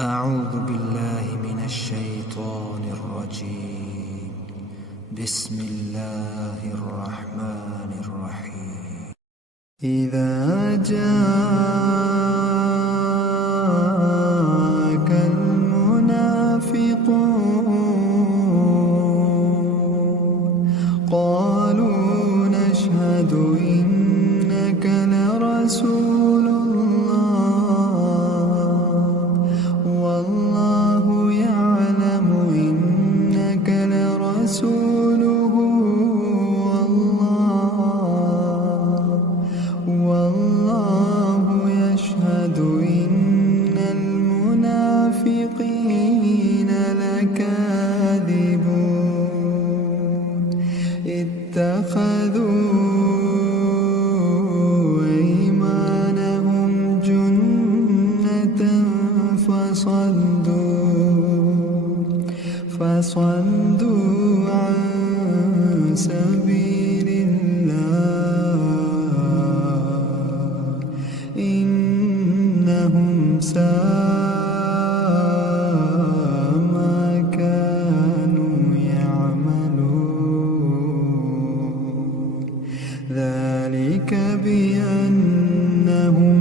أعوذ بالله من الشيطان الرجيم. بسم الله الرحمن الرحيم. إذا جاءك المنافقون قالوا نشهد إنك لرسول والله يعلم إنك لرسوله والله يشهد إن المنافقين لكاذبون. اتخذوا أيمانهم جنة فصدوا عن سبيل الله إنهم ساء ما كانوا يعملون. ذلك بأنهم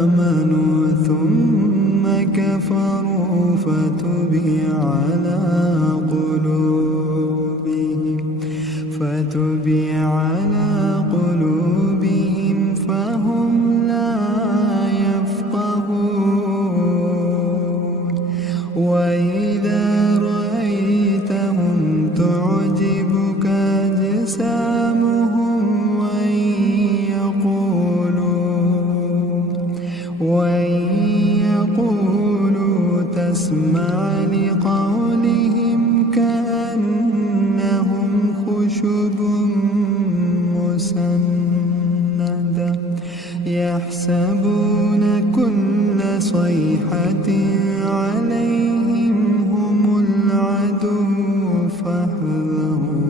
آمنوا ثم كفروا فتبع على قلوبهم فهم لا يفقهون. وإذا رأيتهم تعجبك أجسامهم وإن يقولوا تسمع لقولهم كأنهم خشب مسندة يحسبون كل صيحة عليهم هم العدو فاحذرهم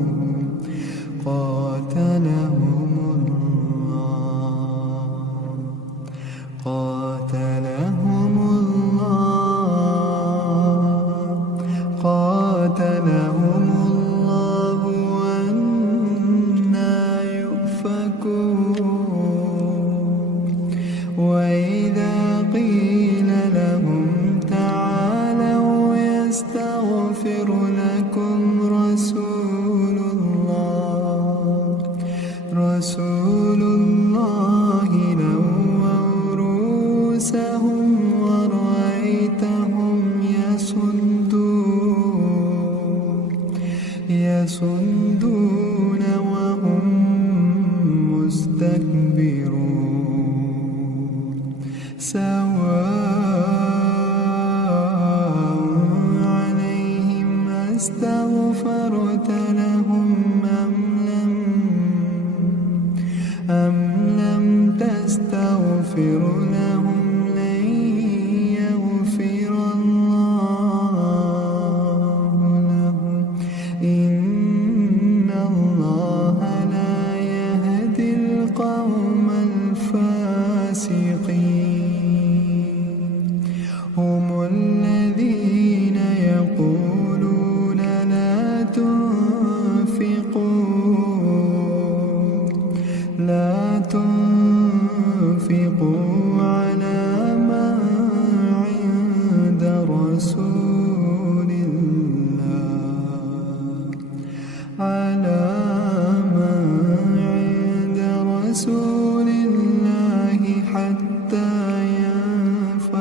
قاتلهم الله وأنى يؤفكون. وإذا قيل لهم تعالوا يستغفر لكم رسول الله لووا رؤوسهم ورأيتهم يصدون وهم مستكبرون. سواء عليهم أستغفرت لهم أم لم تستغفر لهم لن يغفر الله لهم إن الله لا يهدي القوم الفاسقين. هم الذين يقولون لا تنفقوا على من عند رسول الله حتى ينفضوا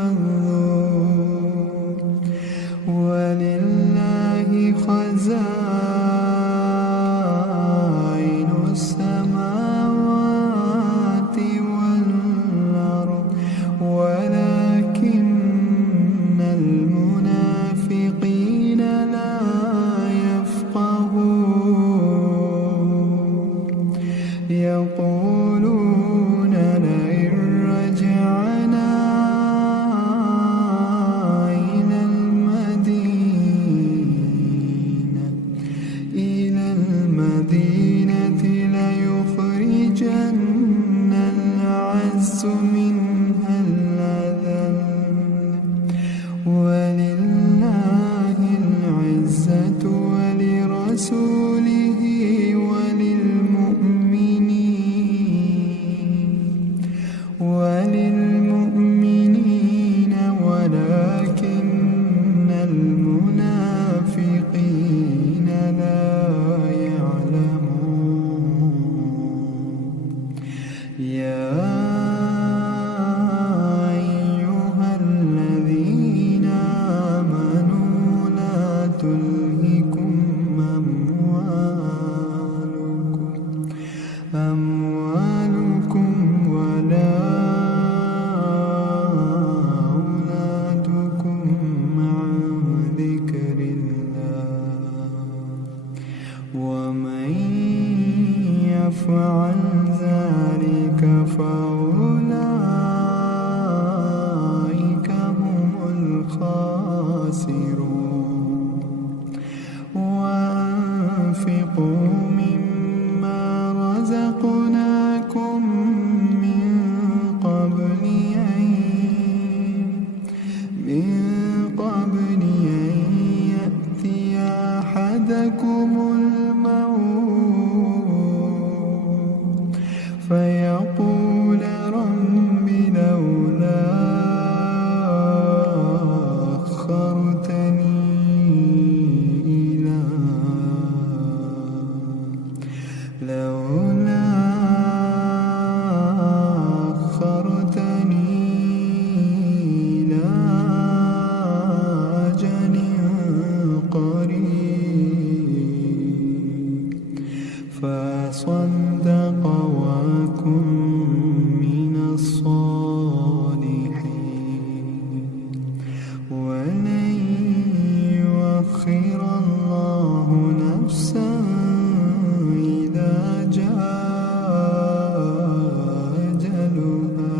العزة ولرسوله وللمؤمنين ولكن المنافقين لا يعلمون. يا أيها الذين آمنوا لا تلهكم أموالكم ولا أولادكم عن ذكر الله، ومن يفعل ذلك فأولئك هم الخاسرون. وأنفقوا مما رزقناكم من قبل أن يأتي أحدكم الموت فيقول رب لولا أخرتني إلى أجل قريب فصدق وأكن من الصالحين، ولن يؤخر الله نفسا إذا جاء أجلها.